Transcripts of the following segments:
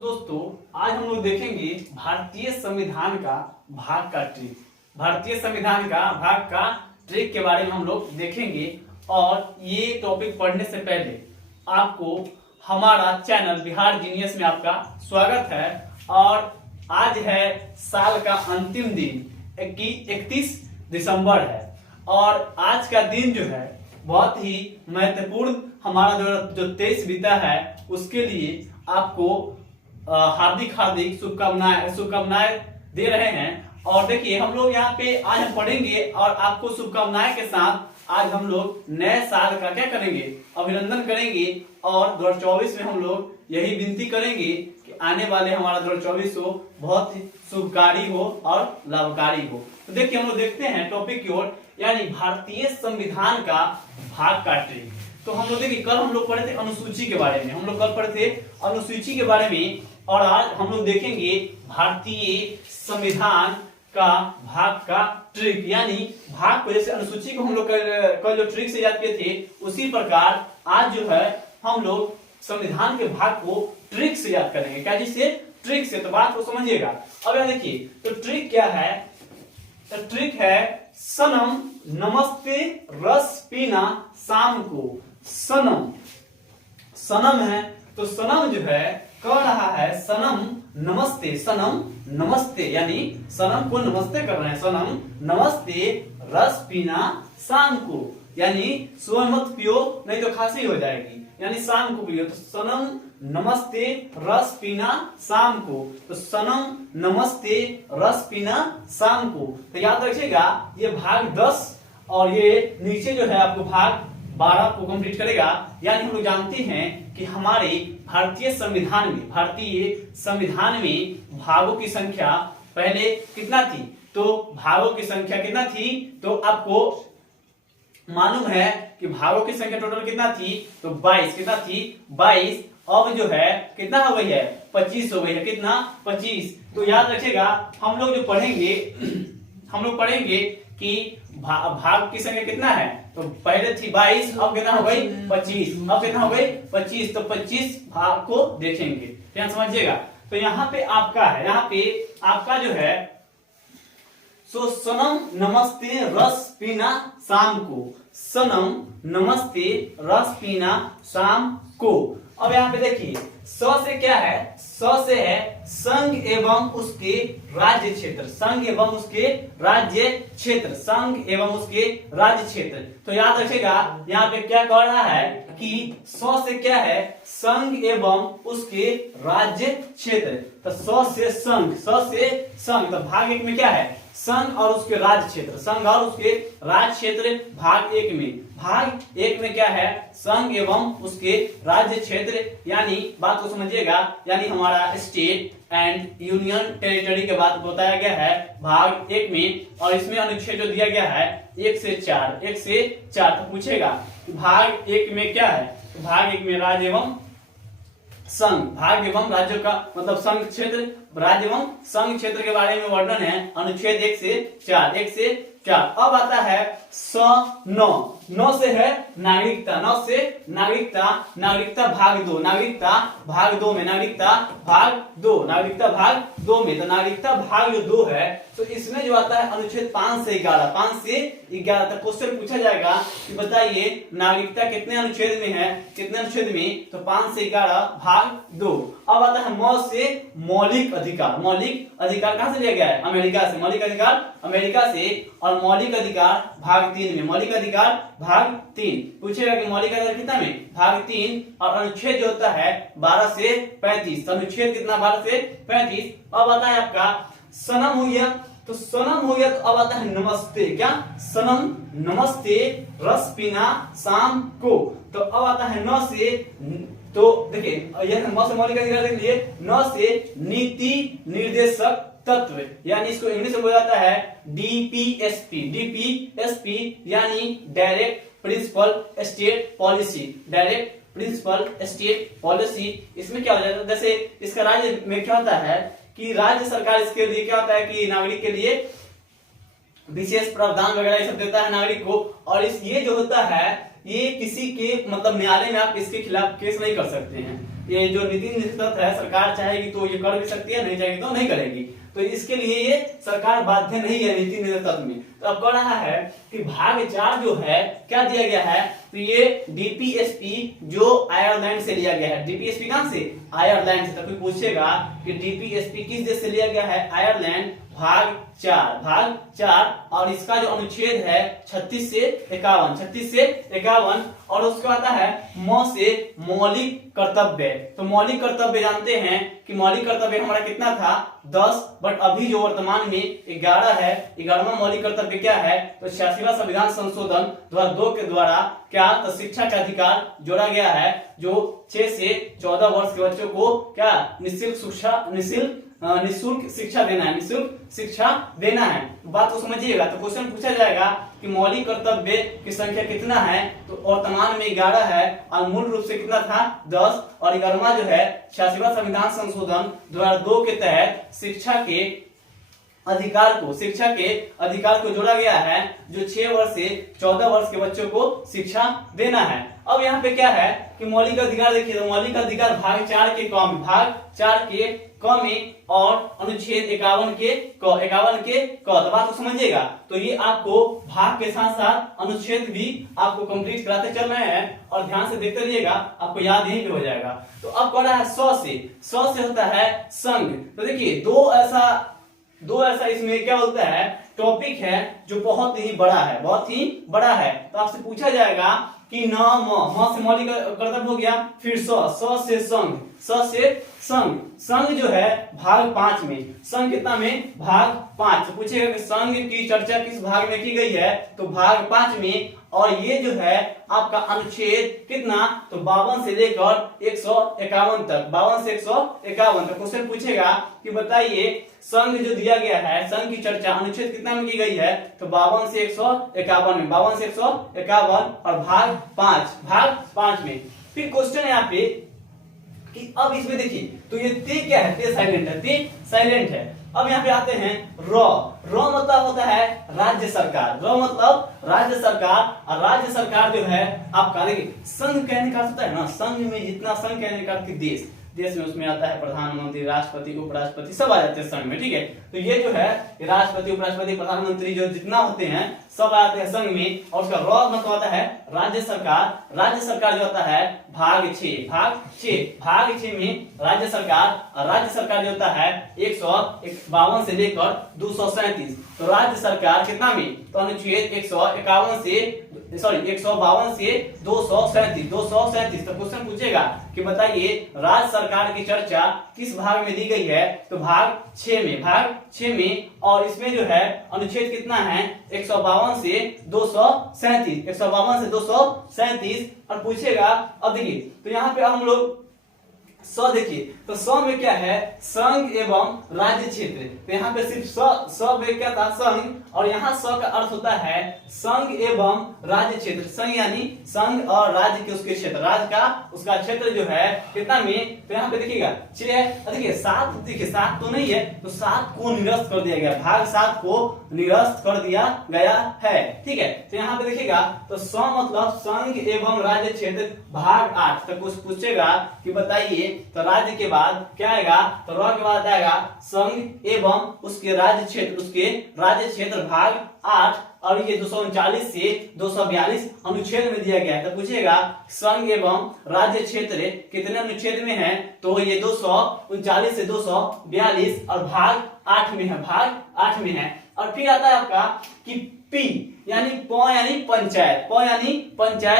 दोस्तों आज हम लोग देखेंगे भारतीय संविधान का भाग का ट्रिक। भारतीय संविधान का भाग का ट्रिक के बारे में हम लोग देखेंगे। और ये टॉपिक पढ़ने से पहले आपको हमारा चैनल बिहार जीनियस में आपका स्वागत है। और आज है साल का अंतिम दिन 31 दिसंबर है। और आज का दिन जो है बहुत ही महत्वपूर्ण हमारा जो 23 बीता है उसके लिए आपको हार्दिक शुभकामनाएं दे रहे हैं। और देखिए हम लोग यहाँ पे आज हम पढ़ेंगे और आपको शुभकामनाएं के साथ आज हम लोग नए साल का क्या करेंगे, अभिनंदन करेंगे। और 2024 में हम लोग यही विनती करेंगे कि आने वाले हमारा 2024 हो बहुत ही शुभकारी हो और लाभकारी हो। तो देखिए हम लोग देखते हैं टॉपिक की ओर, यानी भारतीय संविधान का भाग का ट्रिक। तो हम लोग देखिए कल हम लोग पढ़े थे अनुसूची के बारे में, हम लोग कल पढ़े थे अनुसूची के बारे में। और आज हम लोग देखेंगे भारतीय संविधान का भाग का ट्रिक, यानी भाग को जैसे अनुसूची को हम लोग कल जो ट्रिक से याद किए थे उसी प्रकार आज जो है हम लोग संविधान के भाग को ट्रिक से याद करेंगे। क्या जिससे ट्रिक से, तो बात को समझिएगा। अब यहाँ देखिए तो ट्रिक क्या है, तो ट्रिक है सनम नमस्ते रस पीना शाम को। सनम सनम है तो सनम जो है कह रहा है सनम नमस्ते, सनम नमस्ते यानी सनम को नमस्ते कर रहे हैं। सनम नमस्ते रस पीना शाम को, यानी सुबह मत पियो नहीं तो खांसी हो जाएगी, यानी शाम को पियो। तो सनम नमस्ते रस पीना शाम को, तो सनम नमस्ते रस पीना शाम को। तो याद रखिएगा ये भाग 10 और ये नीचे जो है आपको भाग 12 को कंप्लीट करेगा। यानी हम लोग जानते हैं कि हमारे भारतीय संविधान में भागों की संख्या पहले कितना थी, तो भागों की संख्या कितना थी, तो आपको मालूम है कि भागों की संख्या टोटल कितना थी, तो 22 कितना थी 22। अब जो है कितना हो गई है 25 हो गई है, कितना 25। तो याद रखिएगा हम लोग जो पढ़ेंगे हम लोग पढ़ेंगे कि भाग की संख्या कितना है, तो पहले थी 22 अब कितना हो गई 25। अब कितना हो गई 25, तो 25 भाग को देखेंगे, ध्यान समझिएगा। तो यहाँ पे आपका है, यहाँ पे आपका जो है सो सनम नमस्ते रस पीना शाम को, सनम नमस्ते रस पीना शाम को। अब यहाँ पे देखिए स से क्या है, स से है संघ एवं उसके राज्य क्षेत्र, संघ एवं उसके राज्य क्षेत्र, संघ एवं उसके राज्य क्षेत्र। तो याद रखिएगा यहाँ पे क्या कह रहा है कि स से क्या है संघ एवं उसके राज्य क्षेत्र। तो स से संघ, स से संघ, तो भाग 1 में क्या है संघ और उसके राज्य क्षेत्र, संघ और उसके राज्य क्षेत्र भाग 1 में। भाग 1 में क्या है संघ एवं उसके राज्य क्षेत्र, यानी बात को समझिएगा, यानी हमारा स्टेट एंड यूनियन टेरिटरी के बात बताया गया है भाग 1 में। और इसमें अनुच्छेद जो दिया गया है 1 से 4, 1 से 4। तो पूछेगा भाग 1 में क्या है, भाग 1 में राज्य एवं संघ, भाग एवं राज्य का मतलब संघ क्षेत्र, राज्य एवं संघ क्षेत्र के बारे में वर्णन है अनुच्छेद 1 से 4, 1 से 4। अब आता है नौ से है नागरिकता, नौ से नागरिकता, नागरिकता भाग 2, नागरिकता भाग 2 में, नागरिकता भाग 2, नागरिकता भाग 2 में। तो नागरिकता भाग जो 2 है तो इसमें जो आता है अनुच्छेद 5 से 11, 5 से 11 तक क्वेश्चन पूछा जाएगा कि बताइए नागरिकता कितने अनुच्छेद में है, कितने अनुच्छेद में, तो 5 से 11 भाग 2। अब आता है म से मौलिक अधिकार, मौलिक अधिकार कहां से लिया गया है अमेरिका से, मौलिक अधिकार अमेरिका से। और मौलिक अधिकार भाग 3 में, मौलिक अधिकार भाग 3 पूछेगा कि मौलिक अधिकार कितना में भाग 3। और अनुच्छेद जो होता है 12 से 35, तो अनुच्छेद कितना 12 से 35। अब आता है आपका सनम हो गया, तो सनम हो गया। तो अब आता है नमस्ते, क्या सनम नमस्ते रस पीना शाम को। तो अब आता है न से, तो देखिए यह न से मौलिक अधिकार देख लीजिए, न से नीति निर्देशक तत्व, यानी इसको इंग्लिश में बोला जाता है डीपीएसपी, डीपीएसपी यानी direct principle state policy, direct principle state policy. इसमें क्या हो जाता है, जैसे इसका राज्य में क्या होता है कि राज्य सरकार इसके लिए क्या होता है कि नागरिक के लिए विशेष प्रावधान वगैरह ये सब देता है नागरिक को। और इस ये जो होता है ये किसी के मतलब न्यायालय में आप इसके खिलाफ केस नहीं कर सकते हैं, ये जो नीति निर्धारित है सरकार चाहेगी तो ये कर भी सकती है, नहीं चाहेगी तो नहीं करेगी। तो इसके लिए ये सरकार बाध्य नहीं है नीति निर्धारित में। तो अब कह रहा है कि भाग 4 जो है क्या दिया गया है, तो ये डीपीएसपी जो आयरलैंड से लिया गया है। डीपीएसपी कहां से? आयरलैंड से। तो कोई पूछेगा कि डीपीएसपी किस देश से लिया गया है? आयरलैंड। भाग 4 और इसका जो अनुच्छेद है 36 से 51 और उसका आता है म से मौलिक कर्तव्य। तो मौलिक कर्तव्य जानते हैं कि मौलिक कर्तव्य हमारा कितना था? 10, बट अभी जो वर्तमान में 11 है। 11वां मौलिक कर्तव्य क्या है? तो 86वां संविधान संशोधन 2002 के द्वारा क्या? तो शिक्षा का अधिकार जोड़ा गया है, जो 6 से 14 वर्ष के बच्चों को क्या? निःशुल्क शिक्षा देना है। बात को समझिएगा। तो क्वेश्चन पूछा जाएगा कि मौलिक कर्तव्य की संख्या कितना है? तो वर्तमान में 11 है और मूल रूप से कितना था? 10। और 11वां जो है 86वां संविधान संशोधन 2002 के तहत शिक्षा के अधिकार को जोड़ा गया है, जो 6 वर्ष से 14 वर्ष के बच्चों को शिक्षा देना है। अब यहाँ पे क्या है कि मौलिक अधिकार देखिए, तो मौलिक अधिकार भाग 4 के क में और अनुच्छेद 51 के क। तो बात को समझिएगा। तो ये आपको भाग के साथ साथ अनुच्छेद भी आपको कंप्लीट कराते चल रहे हैं और ध्यान से देखते रहिएगा, आपको याद यहीं पे हो जाएगा। तो अब कह रहा है 100 से होता है संघ। तो देखिए दो ऐसा इसमें क्या होता है, टॉपिक है जो बहुत ही बड़ा है। तो आपसे पूछा जाएगा कि न म से मौलिक कर्तव्य हो गया, फिर 100 से संघ जो है भाग 5 में। संघ कितना में? भाग 5। तो पूछेगा कि संघ की चर्चा किस भाग में की गई है? तो भाग 5 में। और ये जो है आपका अनुच्छेद कितना? तो 52 से लेकर 151 तक। 52 से 151 तक क्वेश्चन पूछेगा कि बताइए संघ जो दिया गया है, संघ की चर्चा अनुच्छेद कितना में की गई है? तो 52 से 151 में। 52 से 151 और भाग 5 में। फिर क्वेश्चन है यहाँ पे कि अब इसमें देखिए, तो ये ते क्या है? ते साइलेंट है। अब यहाँ पे आते हैं र मतलब होता है राज्य सरकार। और राज्य सरकार जो है आपका देखिए संघ कहने का होता है ना, संघ में जितना संघ कहने का देश में उसमें आता है प्रधानमंत्री, राष्ट्रपति, उपराष्ट्रपति सब आ जाते हैं संघ में, ठीक है। तो ये जो है राष्ट्रपति, उपराष्ट्रपति, प्रधानमंत्री जो जितना होते हैं सब आते हैं संघ में। और उसका र मतलब आता है राज्य सरकार जो होता है भाग 6 में राज्य सरकार जो होता है 152 से लेकर 237। तो राज्य सरकार कितना में? तो अनुच्छेद 152 से 237। तो क्वेश्चन पूछेगा कि बताइए राज्य सरकार की चर्चा किस भाग में दी गई है? तो भाग 6 में। और इसमें जो है अनुच्छेद कितना है? 152 से 237। और पूछेगा, अब देखिए तो यहाँ पे हम लोग 100 देखिए, तो 100 में क्या है? संघ एवं राज्य क्षेत्र। तो यहाँ पे सिर्फ 100 में क्या था? संघ। और यहाँ 100 का अर्थ होता है संघ एवं राज्य क्षेत्र। संघ यानी संघ और राज्य के उसके क्षेत्र, राज्य का उसका क्षेत्र जो है कितना में? तो यहाँ पे देखिएगा 6 है। देखिए 7 तो नहीं है, तो 7 को निरस्त कर दिया गया, भाग 7 को निरस्त कर दिया गया है, ठीक है। तो यहाँ पे देखिएगा तो 100 मतलब संघ एवं राज्य क्षेत्र भाग 8 तक कुछ पूछेगा कि बताइए तो राज्य के बाद क्या आएगा? तो र के बाद आएगा संघ एवं उसके राज्य क्षेत्र भाग 8। और ये 239 से 242 अनुच्छेद में दिया गया है। तो पूछेगा संघ एवं राज्य क्षेत्र कितने अनुच्छेद में है? तो ये 239 से 242 और भाग 8 में है। और फिर आता है आपका कि पी यानी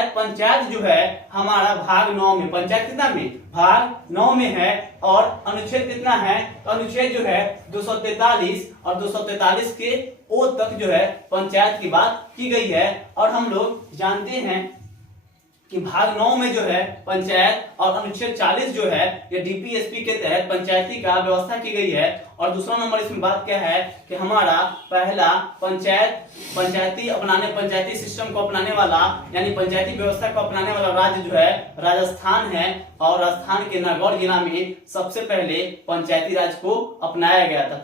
पंचायत जो है हमारा भाग 9 में। पंचायत कितना में? भाग 9 में है। और अनुच्छेद कितना है? तो अनुच्छेद जो है 243 और 243 के ओ तक जो है पंचायत की बात की गई है। और हम लोग जानते हैं कि भाग 9 में जो है पंचायत और अनुच्छेद 40 जो है ये डीपीएसपी के तहत पंचायती का व्यवस्था की गई है। और दूसरा नंबर इसमें बात क्या है कि हमारा पहला पंचायती सिस्टम को अपनाने वाला यानी पंचायती व्यवस्था को अपनाने वाला राज्य जो है राजस्थान है। और राजस्थान के नागौर जिला में सबसे पहले पंचायती राज को अपनाया गया था।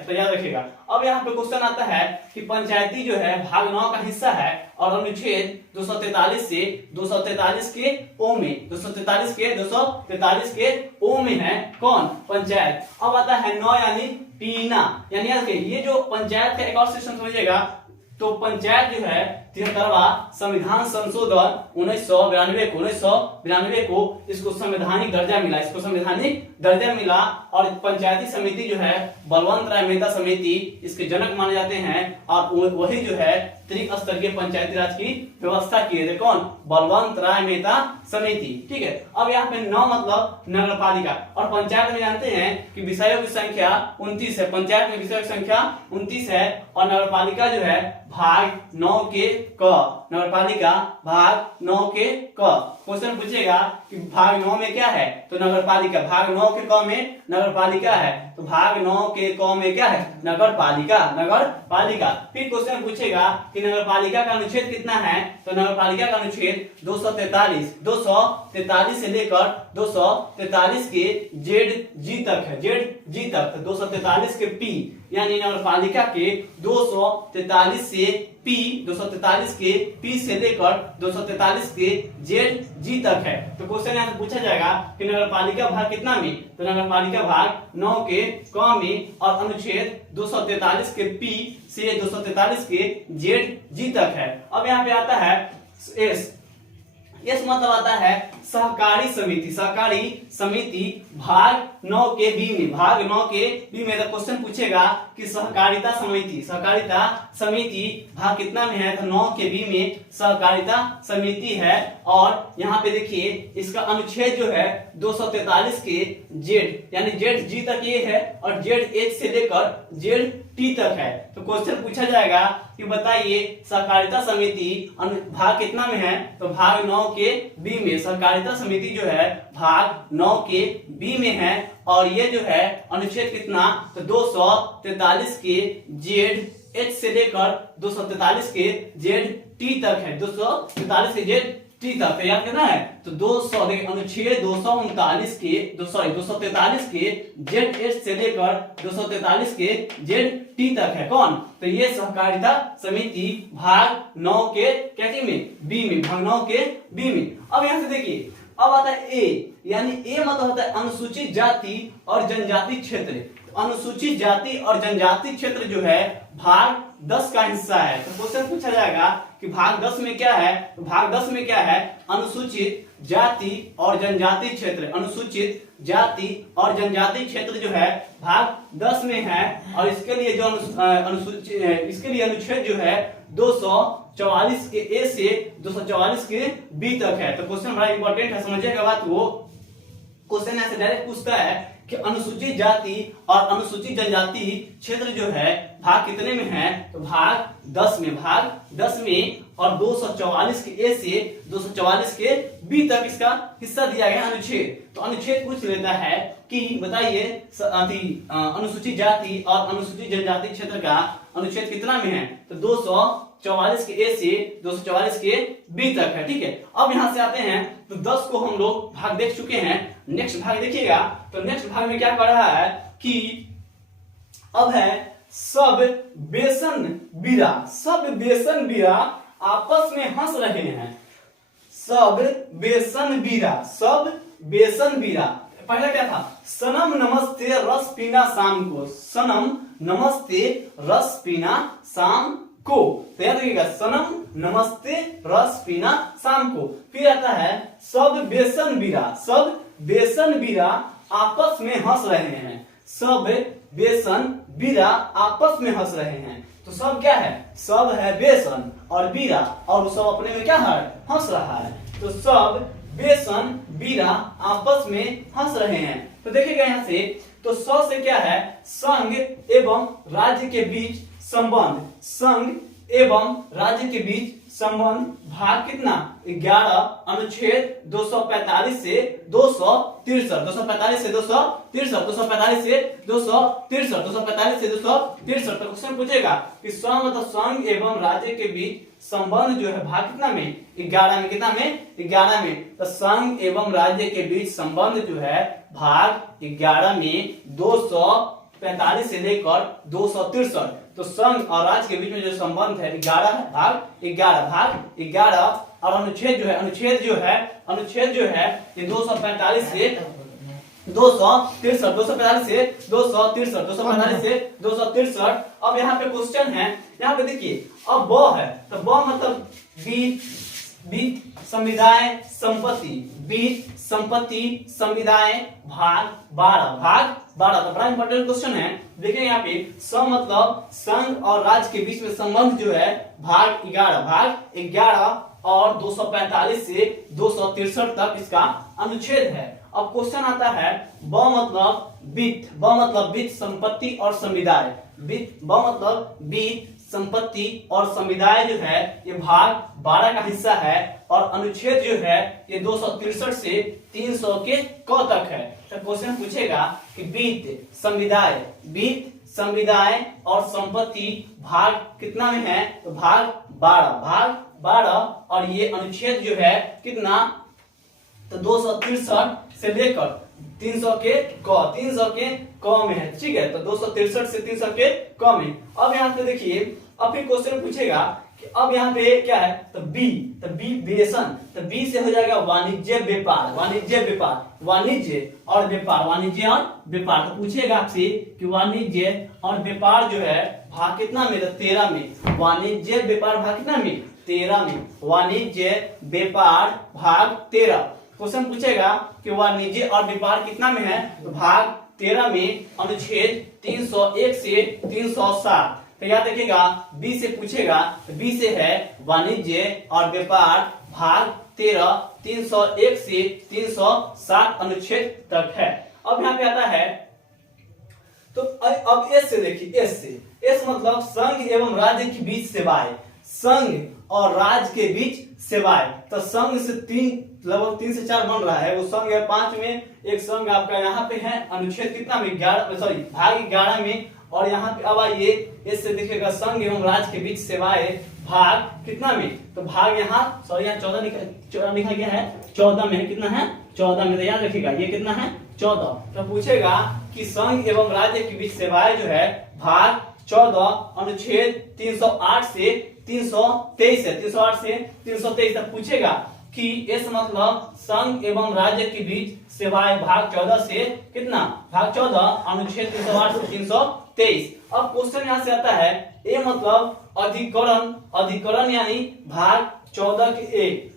तो याद रखिएगा। अब यहाँ पे क्वेश्चन आता है कि पंचायती जो है भाग 9 का हिस्सा है और अनुच्छेद 243 से 243 के ओ में 243 के ओ में है कौन? पंचायत। अब आता है 9 यानी पीना, यानी ये जो पंचायत का एक और सेक्शन समझिएगा। तो पंचायत जो है 73वां संविधान संशोधन 1992 को इसको संवैधानिक दर्जा मिला और पंचायती समिति जो है बलवंत राय मेहता समिति इसके जनक माने जाते हैं और वही जो है त्रिस्तरीय पंचायती राज की व्यवस्था किए थे कौन? बलवंत राय मेहता समिति। ठीक है, अब यहाँ पे 9 मतलब नगर पालिका और पंचायत में जानते हैं कि विषयों की संख्या 29 है। पंचायत में विषयों की संख्या 29 है और नगर पालिका जो है भाग 9 के क, नगर पालिका भाग 9 के क। क्वेश्चन पूछेगा कि भाग 9 में क्या है? तो नगर पालिका। भाग 9 के क में नगर पालिका है, तो भाग 9 के क में क्या है? नगर पालिका। फिर क्वेश्चन पूछेगा कि नगर पालिका का अनुच्छेद कितना है? तो नगर पालिका का अनुच्छेद 243 से लेकर 243 के जेड जी तक है, जेड जी तक। 243 के पी यानी नगर पालिका के 243 के पी से लेकर 243 के जेड जी तक है। तो क्वेश्चन यहाँ से पूछा जाएगा कि नगर पालिका भाग कितना में? तो नगर पालिका भाग 9 के क में और अनुच्छेद 243 के पी से 243 के जेड जी तक है। अब यहाँ पे आता है एस मतलब आता है सहकारी समिति भाग 9 के बी में। भाग 9 के बी में क्वेश्चन पूछेगा कि सहकारिता समिति भाग कितना में है? तो 9 के बी में सहकारिता समिति है और यहाँ पे देखिए इसका अनुच्छेद जो है 243 के जेड यानी जेड जी तक ये है और जेड एच से लेकर जेड टी तक है। तो क्वेश्चन पूछा जाएगा कि बताइए सहकारिता समिति भाग कितना में है? तो भाग 9 के बी में। सहकारिता समिति जो है भाग 9 के बी में है और ये जो है अनुच्छेद कितना? तो 243 के जेड एच से लेकर 243 के जेड टी तक है। 243 के जेड टी तक तो याद करना है। तो 200 अनुच्छेद 243 के जेड एच से लेकर 243 के जेड टी तक है कौन? तो ये सहकारिता समिति भाग 9 के कैसे में? बी में। भाग 9 के बी में। अब यहाँ से देखिए अब आता है ए, यानी ए मतलब होता है अनुसूचित जाति और जनजाति क्षेत्र। अनुसूचित जाति और जनजाति क्षेत्र जो है भाग 10 का हिस्सा है। तो क्वेश्चन पूछा जाएगा कि भाग 10 में क्या है? तो भाग 10 में क्या है? अनुसूचित जाति और जनजाति क्षेत्र। अनुसूचित जाति और जनजाति क्षेत्र जो है भाग 10 में है और इसके लिए जो अनुच्छेद जो है 244 के ए से 244 के बी तक है। तो क्वेश्चन बड़ा इंपॉर्टेंट है, समझिएगा बात। वो क्वेश्चन ऐसे डायरेक्ट पूछता है कि अनुसूचित जाति और अनुसूचित जनजाति क्षेत्र जो है भाग कितने में है? तो भाग 10 में। भाग 10 में और 244 के ए से 244 के बी तक इसका हिस्सा दिया गया अनुच्छेद। तो अनुच्छेद पूछ लेता है कि बताइए अनुसूचित जाति और अनुसूचित जनजाति क्षेत्र का अनुच्छेद कितना में है? तो 244 के ए से 244 के बी तक है। ठीक है, अब यहां से आते हैं तो 10 को हम लोग भाग देख चुके हैं। नेक्स्ट भाग देखिएगा। तो नेक्स्ट भाग में क्या कर रहा है कि अब है सब बेसन बीरा आपस में हंस रहे हैं। सब बेसन बीरा पहले क्या था? सनम नमस्ते रस पीना शाम को। सनम नमस्ते रस पीना शाम को। तो याद रखिएगा सनम नमस्ते रस पीना शाम को। फिर आता है सब बेसन बीरा आपस में हंस रहे हैं। सब बेसन बीरा आपस में हंस रहे हैं। तो सब क्या है? सब है बेसन और बीरा और सब अपने में क्या है? हंस रहा है। तो सब बेसन बीरा आपस में हंस रहे हैं। तो देखिएगा यहाँ से तो स से क्या है? संघ एवं राज्य के बीच संबंध। संघ एवं राज्य के बीच संबंध भाग कितना? 11 अनुच्छेद 245 से 243 तो क्वेश्चन पूछेगा कि संघ मतलब संघ एवं राज्य के बीच संबंध जो है भाग कितना में? 11 में। कितना में? 11 में। तो संघ एवं राज्य के बीच संबंध जो है भाग 11 में 245 से लेकर 263। तो संघ और राज्य के बीच में जो संबंध है 11 भाग 11 और अनुच्छेद जो है ये 245 से 263। अब यहाँ पे क्वेश्चन है, यहाँ पे देखिए अब ब है तो ब मतलब बीत संविदाएं संपत्ति संविदाएं भाग 12 तो बड़ा इंपॉर्टेंट क्वेश्चन है। देखिए यहाँ पे मतलब संघ और राज्य के बीच में संबंध जो है भाग 11 और 245 से 263 तक इसका अनुच्छेद है। अब क्वेश्चन आता है ब मतलब वित्त संपत्ति और संविदाएं, संपत्ति और संविदाएं जो है ये भाग 12 का हिस्सा है और अनुच्छेद जो है ये 263 से 300 के क तक है। तो क्वेश्चन पूछेगा कि वित्त संविदाएं और संपत्ति भाग कितना में है, तो भाग 12 और ये अनुच्छेद जो है कितना, तो 263 से लेकर 300 के क में है। ठीक है, तो 263 से 300 के क में। अब यहाँ पे देखिए, अब फिर क्वेश्चन पूछेगा कि अब यहाँ पे क्या है, तो बी बेसन, तो बी से हो जाएगा वाणिज्य और व्यापार। तो पूछेगा आपसे कि वाणिज्य और व्यापार जो है भाग कितना में, तो 13 में। वाणिज्य व्यापार भाग कितना में, 13 में। वाणिज्य व्यापार भाग 13। क्वेश्चन पूछेगा कि वाणिज्य और व्यापार कितना में है, तो भाग 13 में अनुच्छेद 301 से 307। तो याद रखिएगा बी से पूछेगा, तो बी से है वाणिज्य और व्यापार भाग 13 301 से 307 अनुच्छेद तक है। अब यहाँ पे आता है, तो अब एस से देखिए, एस मतलब संघ एवं राज्य के बीच सेवाएं, संघ और राज्य के बीच सेवाएं। तो संघ से लगभग 3 से 4 बन रहा है, वो संघ है 5 में, एक संघ आपका यहाँ पे है अनुच्छेद कितना में, भाग 11 में। और यहाँ पे अब आइए इससे देखिएगा संघ एवं राज्य के बीच सेवाएं भाग कितना में, तो भाग यहाँ 14 लिखा गया है, 14 में। कितना है, 14 में। तो याद रखिएगा ये कितना है, 14। तो पूछेगा कि संघ एवं राज्य के बीच सेवाएं जो है भाग 14 अनुच्छेद 308 से 323 है, 308 से 323 तक पूछेगा कि इस मतलब संघ एवं राज्य के बीच सेवाएं भाग 14 से कितना, भाग 14 अनुच्छेद 308 से 323। अब क्वेश्चन यहाँ से आता है ए मतलब अधिकरण यानी भाग 14 के ए।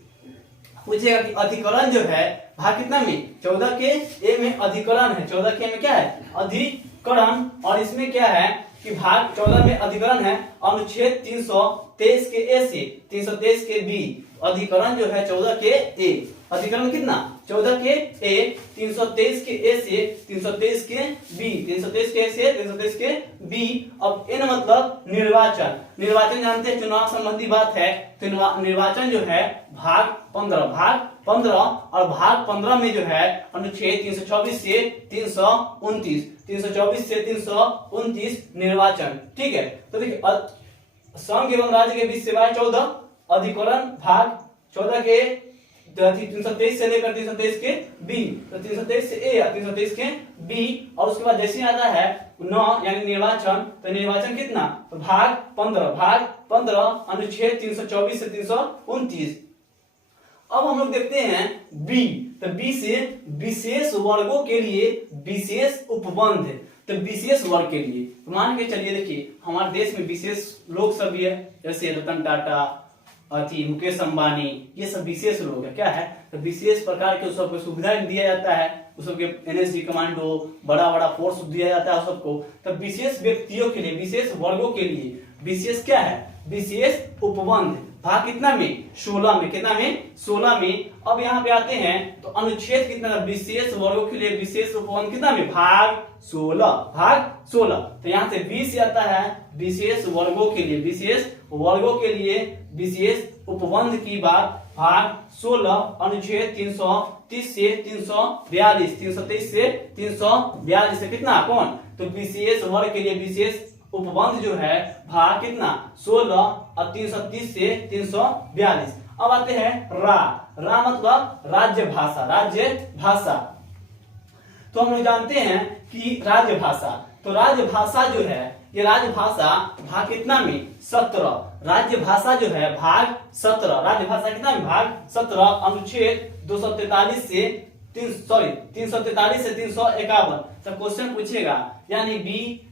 पूछेगा कि अधिकरण जो है भाग कितना में, 14 के ए में अधिकरण है, 14 के ए में क्या है, अधिकरण। और इसमें क्या है कि भाग 14 में अधिकरण है अनुच्छेद 323 के ए से 323 के बी। अधिकरण जो है 14 के ए, अधिकरण कितना, 14 के ए, 323 के ए से 323 के बी, 323 के ए से 323 के बी। अब एन मतलब निर्वाचन जानते हैं चुनाव संबंधी बात है, तो निर्वाचन जो है भाग 15 और भाग 15 में जो है अनुच्छेद 324 से 329 निर्वाचन। ठीक है, तो देखिए संघ एवं राज्य के बीच सेवाएं 14, अधिकरण भाग 14 के 323 से लेकर 323 के बी, तो 323 से ए या 323 के बी। और उसके बाद जैसे आता है 9 यानी निर्वाचन, तो निर्वाचन कितना, तो भाग 15 अनुच्छेद 324 से 329। अब हम लोग देखते हैं बी, तो बी से विशेष वर्गों के लिए विशेष उपबंध, तो विशेष वर्ग के लिए तो मान के चलिए, देखिए हमारे देश में विशेष लोग सब भी है, जैसे रतन टाटा, मुकेश अंबानी, ये सब विशेष लोग है। क्या है, तो विशेष प्रकार के सबको सुविधा दिया जाता है, उस सबके एनएसजी कमांडो, बड़ा फोर्स दिया जाता है सबको। तो विशेष व्यक्तियों के लिए, विशेष वर्गों के लिए विशेष क्या है, विशेष उपबंध भाग कितना में, 16 में। कितना में, 16 में। अब यहाँ पे आते हैं तो अनुच्छेद कितना, विशेष वर्गों के लिए विशेष उपबंध कितना में, भाग 16। तो यहाँ से 20 आता है विशेष वर्गों के लिए, विशेष उपबंध की बात भाग 16 अनुच्छेद 330 से 342, 323 से 342 से कितना, कौन, तो विशेष वर्ग के लिए विशेष उपबंध जो है भाग कितना, 16 और 330 से 342। अब आते हैं रा मतलब राज्य भाषा। तो हम लोग जानते हैं कि राज्य भाषा तो राजभाषा जो है, ये राजभाषा भाग कितना में 17, राजभाषा जो है भाग 17, राजभाषा कितना में भाग 17, अनुच्छेद 243 से 343 से 351। तो क्वेश्चन पूछेगा, यानी बी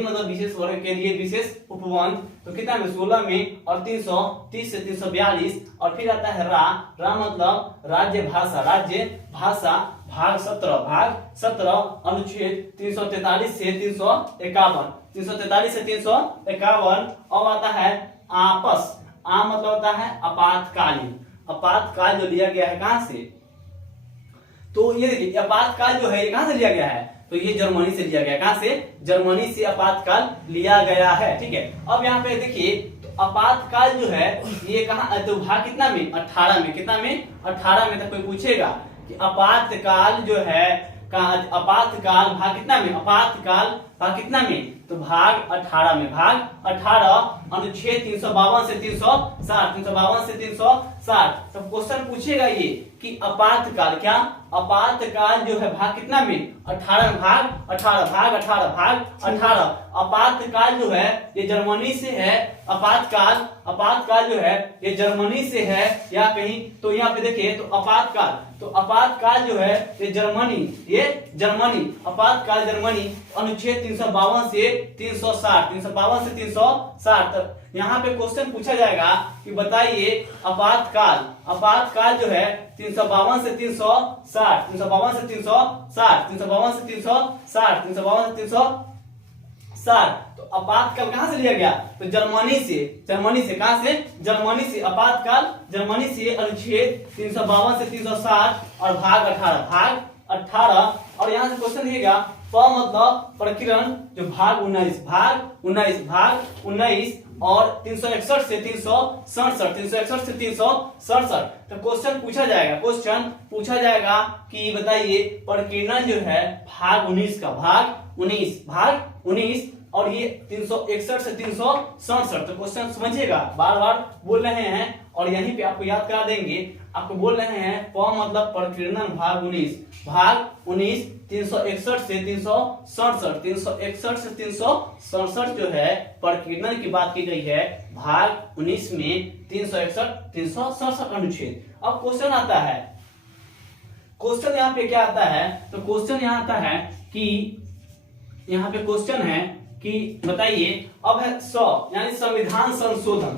मतलब विशेष वर्ग के लिए विशेष उपबंध, तो कितना में 16 में, और 330 से 342, और फिर आता है रा मतलब राज्य भाषा भाग 17 अनुच्छेद 343 से 351, 343 से 351। अब आता है आपस, मतलब होता है आपातकालीन, आपातकाल जो लिया गया है कहां से, तो ये देखिए आपातकाल जो है कहां से लिया गया है, तो ये जर्मनी से लिया गया, कहां से, जर्मनी से आपातकाल लिया गया है। ठीक है, अब यहाँ पे देखिए तो आपातकाल जो है ये कहां, तो भाग कितना में 18 में, कितना में 18 में। तो कोई पूछेगा कि आपातकाल जो है आपातकाल भाग कितना में, आपातकाल भाग कितना में, तो भाग 18 में, भाग 18 अनुच्छेद 352 से 360, 352 से 360। तो क्वेश्चन पूछेगा ये कि आपातकाल, क्या आपातकाल जो है भाग कितना में 18 में, भाग 18 आपातकाल जो है ये जर्मनी से है, आपातकाल जो है ये जर्मनी से है या कहीं, तो यहाँ पे देखिए तो आपातकाल जो है ये जर्मनी आपातकाल जर्मनी अनुच्छेद 352 से 360, 352 से 360। यहाँ पे क्वेश्चन पूछा जाएगा कि बताइए आपातकाल जो है 352 से 360, 352 से 360, 352 से 360, 352 से 360। तो आपातकाल कहां से लिया गया, तो जर्मनी से कहां से, जर्मनी से, आपातकाल जर्मनी से, अनुच्छेद 352 से 360 और भाग 18। और यहाँ से क्वेश्चन दिएगा मतलब प्रकीर्णन जो भाग 19 और 361 से 367, तो क्वेश्चन पूछा जाएगा कि बताइए प्रकीर्णन जो है भाग 19 का, भाग 19 और ये 361 से 367। तो क्वेश्चन समझिएगा, बार बोल रहे हैं और यहीं पे आपको याद करा देंगे। आपको बोल रहे हैं मतलब प्रकीर्णन भाग 19 361 से 367, 361 से 367 जो है प्रकीर्णन की बात की गई है भाग 19 में 361 367 अनुच्छेद। अब क्वेश्चन आता है, क्वेश्चन यहाँ पे क्या आता है, तो क्वेश्चन यहाँ आता है कि यहाँ पे क्वेश्चन है कि बताइए, अब है 100 यानी संविधान संशोधन, तो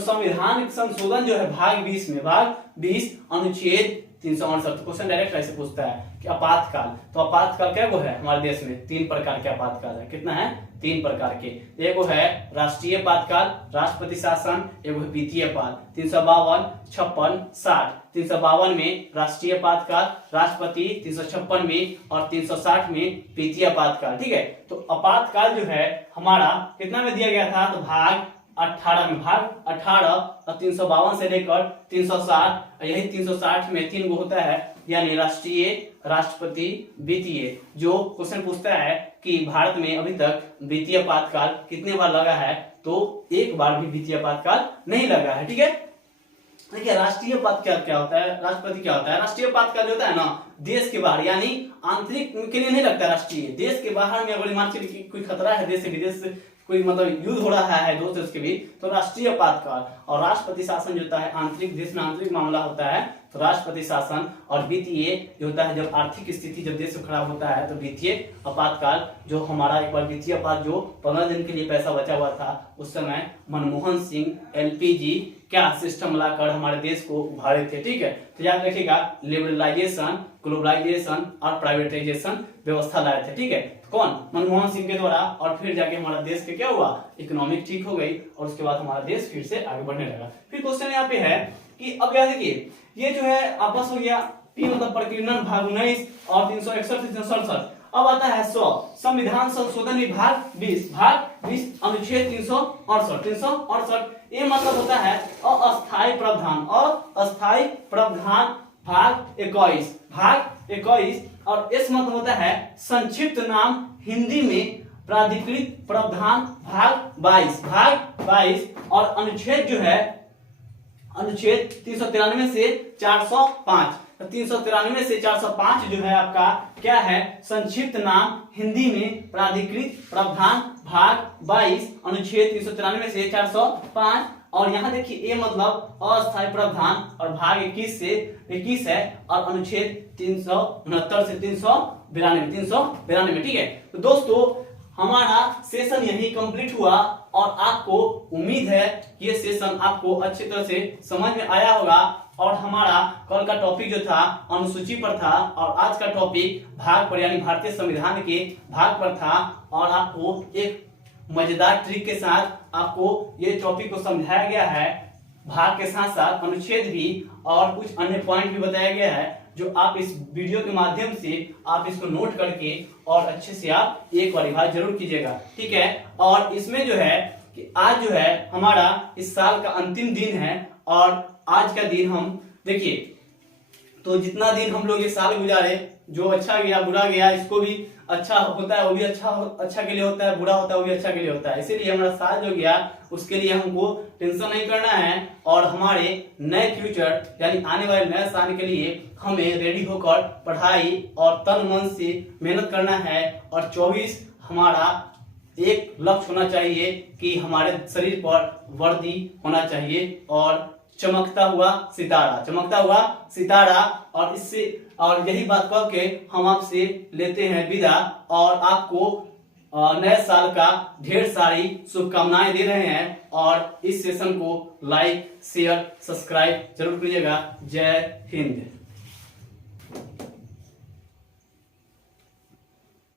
संविधान संशोधन जो है भाग 20 में, भाग 20 अनुच्छेद 368। क्वेश्चन डायरेक्ट ऐसे पूछता है कि आपातकाल, तो आपातकाल क्या वो है हमारे देश में, 3 प्रकार के आपातकाल है, कितना है, 3 प्रकार के। एक है राष्ट्रीय आपातकाल, राष्ट्रपति शासन, एक है वित्तीय आपात, 352, 56, 60। 352 में राष्ट्रीय आपातकाल, राष्ट्रपति, 356 में और 360 में वित्तीय आपातकाल। ठीक है, तो आपातकाल जो है हमारा कितना में दिया गया था, तो भाग 18 में, भाग 18 और 352 से लेकर 360, यही 360 में 3 गो होता है, यानी राष्ट्रीय, राष्ट्रपति, वित्तीय। जो क्वेश्चन पूछता है कि भारत में अभी तक वित्तीय आपातकाल कितने बार लगा है, तो एक बार भी वित्तीय आपातकाल नहीं लगा है। ठीक है, देखिए राष्ट्रीय आपातकाल क्या होता है, राष्ट्रपति क्या होता है, राष्ट्रीय आपातकाल जो होता है ना देश के बाहर, यानी आंतरिक के लिए नहीं लगता राष्ट्रीय, देश के बाहर में अगर मान चलिए कोई खतरा है देश से विदेश से, कोई मतलब युद्ध हो रहा है दोस्त उसके भी, तो राष्ट्रीय आपातकाल। और राष्ट्रपति शासन जो होता है आंतरिक, देश में आंतरिक मामला होता है तो राष्ट्रपति शासन, और वित्तीय जो होता है जब आर्थिक स्थिति जब देश में खराब होता है तो वित्तीय आपातकाल। जो हमारा एक बार वित्तीय आपात जो 15 दिन के लिए पैसा बचा हुआ था, उस समय मनमोहन सिंह LPG क्या सिस्टम लाकर हमारे देश को उभारे थे। ठीक है, तो याद रखिएगा लिबरलाइजेशन, ग्लोबलाइजेशन और प्राइवेटाइजेशन व्यवस्था लाए थे। ठीक है, कौन, मनमोहन सिंह के द्वारा, और फिर जाके हमारा देश के क्या हुआ, इकोनॉमिक ठीक हो गई और उसके बाद हमारा देश फिर से आगे बढ़ने लगा। फिर क्वेश्चन यहाँ पे है कि अब यहाँ देखिए ये जो है आपस हो गया पी मतलब प्रकीर्णन भाग 19 और 361 से 367। अब आता है 100 संविधान संशोधन विभाग 20, भाग 20 अनुच्छेद 368। ये मतलब होता है अस्थायी प्रावधान भाग 21, और इस मतलब होता है संक्षिप्त नाम हिंदी में प्राधिकृत प्रावधान भाग 22, और अनुच्छेद जो है अनुच्छेद 393 से 405, 393 से 405 जो है आपका क्या है, संक्षिप्त नाम हिंदी में प्राधिकृत प्रावधान भाग 22 अनुच्छेद 393 से 405। और यहाँ देखिए ए मतलब अस्थायी प्रावधान और भाग 21 से 21 है और अनुच्छेद 369 से 392, ठीक है। तो दोस्तों हमारा सेशन यही कंप्लीट हुआ और आपको उम्मीद है ये सेशन आपको अच्छी तरह से समझ में आया होगा। और हमारा कल का टॉपिक जो था अनुसूची पर था और आज का टॉपिक भाग पर यानी भारतीय संविधान के भाग पर था। और आपको एक मजेदार ट्रिक के साथ आपको ये टॉपिक को समझाया गया है, भाग के साथ साथ अनुच्छेद भी और कुछ अन्य पॉइंट भी बताया गया है, जो आप इस वीडियो के माध्यम से आप इसको नोट करके और अच्छे से आप एक बार रिवाइज जरूर कीजिएगा, ठीक है। और इसमें जो है कि आज जो है हमारा इस साल का अंतिम दिन है और आज का दिन हम देखिए, तो जितना दिन हम लोग ये साल गुजारे, जो अच्छा गया बुरा गया, इसको भी अच्छा होता है वो भी अच्छा के लिए होता है, बुरा होता है वो भी अच्छा के लिए होता है। इसीलिए हमारा साल जो गया उसके लिए हमको टेंशन नहीं करना है और हमारे नए फ्यूचर यानी आने वाले नए साल के लिए हमें रेडी होकर पढ़ाई और तन मन से मेहनत करना है। और 24 हमारा एक लक्ष्य होना चाहिए कि हमारे शरीर पर वर्दी होना चाहिए और चमकता हुआ सितारा। और इससे और यही बात कह के हम आपसे लेते हैं विदा और आपको नए साल का ढेर सारी शुभकामनाएं दे रहे हैं। और इस सेशन को लाइक शेयर सब्सक्राइब जरूर कीजिएगा। जय हिंद।